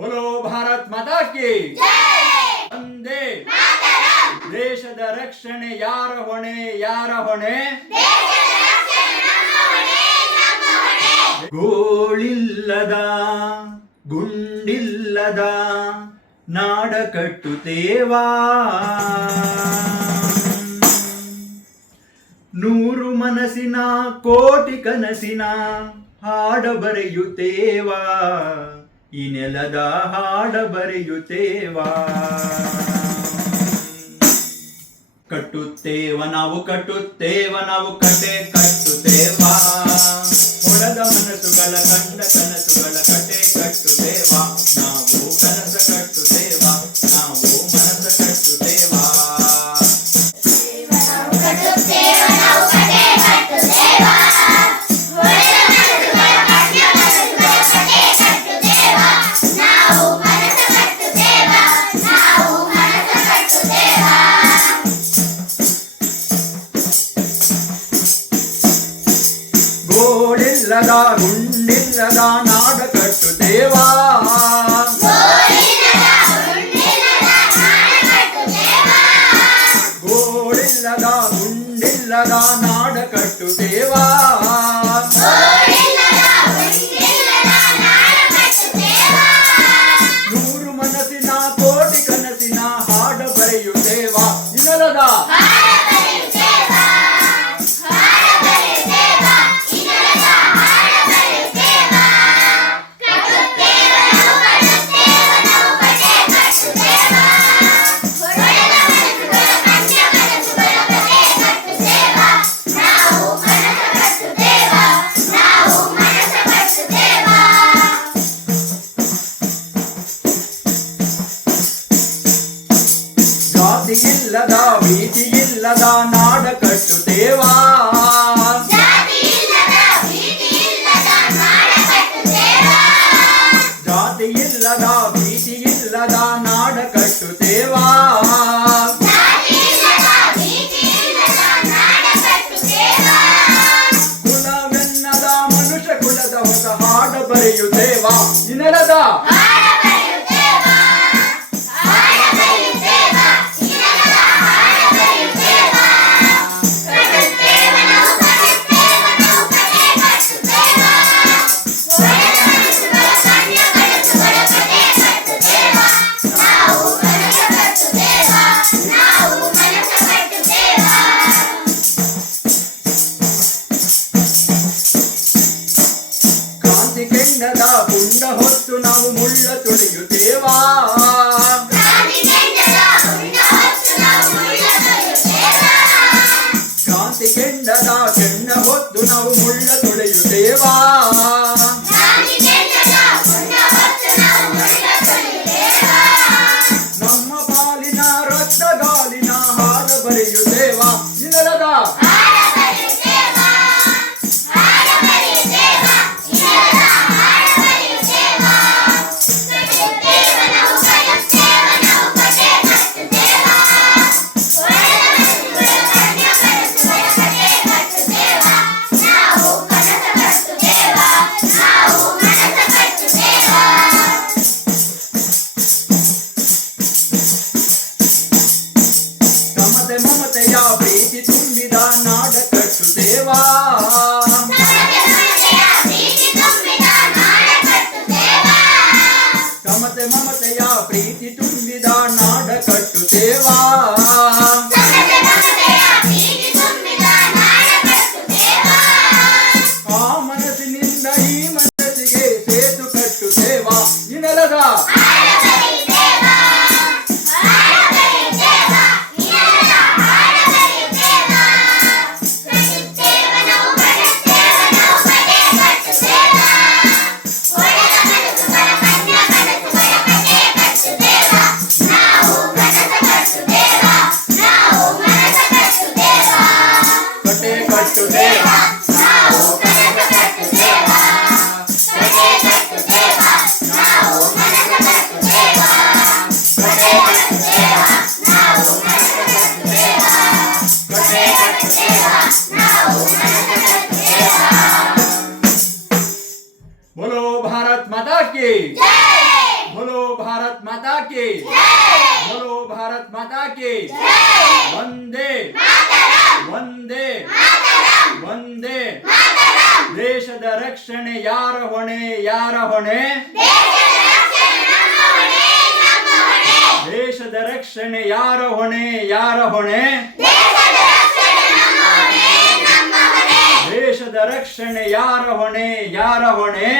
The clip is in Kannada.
बोलो भारत माता की ಒಂದೇ ದೇಶದ ರಕ್ಷಣೆ ಯಾರ ಹೊಣೆ ಗೋಳಿಲ್ಲದ ಗುಂಡಿಲ್ಲದ ನಾಡ ಕಟ್ಟುತ್ತೇವಾ ನೂರು ಮನಸ್ಸಿನ ಕೋಟಿ ಕನಸಿನ ಹಾಡ ಬರೆಯುತ್ತೇವಾ ಈ ನೆಲದ ಹಾಡ ಬರೆಯುತ್ತೇವಾ ಕಟ್ಟುತ್ತೇವ ನಾವು ಕಟ್ಟೆ ಕಟ್ಟುತ್ತೇವಾ ಹೊಡೆದ ಮನಸ್ಸುಗಳ ಕಂಡ ಕನಸುಗಳ ಕಟ್ಟೆ ಕಟ್ಟುತ್ತೇವಾ ನಾವು ಕನಸ ಕಟ್ಟುತ್ತೇವಾ ನಾವು ಮನಸ ಕಟ್ಟುತ್ತೇವಾ ಗೋಳಿಲ್ಲದ ಗುಂಡಿಲ್ಲದ ನಾಡ ಕಟ್ಟುತ್ತೇವಾ ಗೋಳಿಲ್ಲದ ಗುಂಡಿಲ್ಲದ ನಾಡ ಕಟ್ಟುತ್ತೇವಾ ನೂರು ಮನಸ್ಸಿನ ಕೋಟಿ ಕನಸಿನ ಹಾಡ ಬರೆಯುತ್ತೇವಾ ಇನ್ನಲದ ಜಾತಿಯಿಲ್ಲದ ಭೀತಿಯಿಲ್ಲದ ನಾಡ ಕಟ್ಟುತ್ತೇವಾ ಜಾತಿಯಿಲ್ಲದ ಭೀತಿಯಿಲ್ಲದ ನಾಡ ಕಟ್ಟುತ್ತೇವಾ ಕುಲವೆನ್ನದ ಮನುಷ್ಯ ಕುಲದ ಹೊಸ ಹಾಡ ಬರೆಯುತ್ತೇವಾ ಇನ್ನರದ ಕೆಂಡದ ಪುಂಡ ಹೊತ್ತು ನಾವು ಮುಳ್ಳ ತುಳಿಯುತ್ತೇವಾ ಕ್ರಾಂತಿ ಕೆಂಡ ಹೊತ್ತು ನಾವು ಮುಳ್ಳ ತುಳಿಯುತ್ತೇವಾ ನಮ್ಮ ಪಾಲಿನ ರಕ್ತಗಾಲಿನ ಹಾಡ ಬರೆಯುತ್ತೇವಾ ಇನ್ನಲದ ಮಮತೆಯ ಪ್ರೀತಿ ತುಂಬಿದ ನಾಡ ಕಟ್ಟುತ್ತೇವಾ ಮಮತೆಯ ಪ್ರೀತಿ ತುಂಬಿದ ನಾಡ ಕಟ್ಟುತ್ತೇವಾ ಆ ಮನಸ್ಸಿನಿಂದ ಈ ಮನಸ್ಸಿಗೆ ಸೇತು ಕಟ್ಟುತ್ತೇವಾ ಈ ನೆಲದ Now माता की बोलो भारत माता की वंदे वंदे वंदे ದೇಶದ ರಕ್ಷಣೆ ಯಾರ ಹೊಣೆ ಯಾರ ಹೊಣೆ ದೇಶದ ರಕ್ಷಣೆ ಯಾರ ಹೊಣೆ ಯಾರ ಹೊಣೆ ದೇಶದ ರಕ್ಷಣೆ ಯಾರ ಹೊಣೆ ಯಾರ ಹೊಣೆ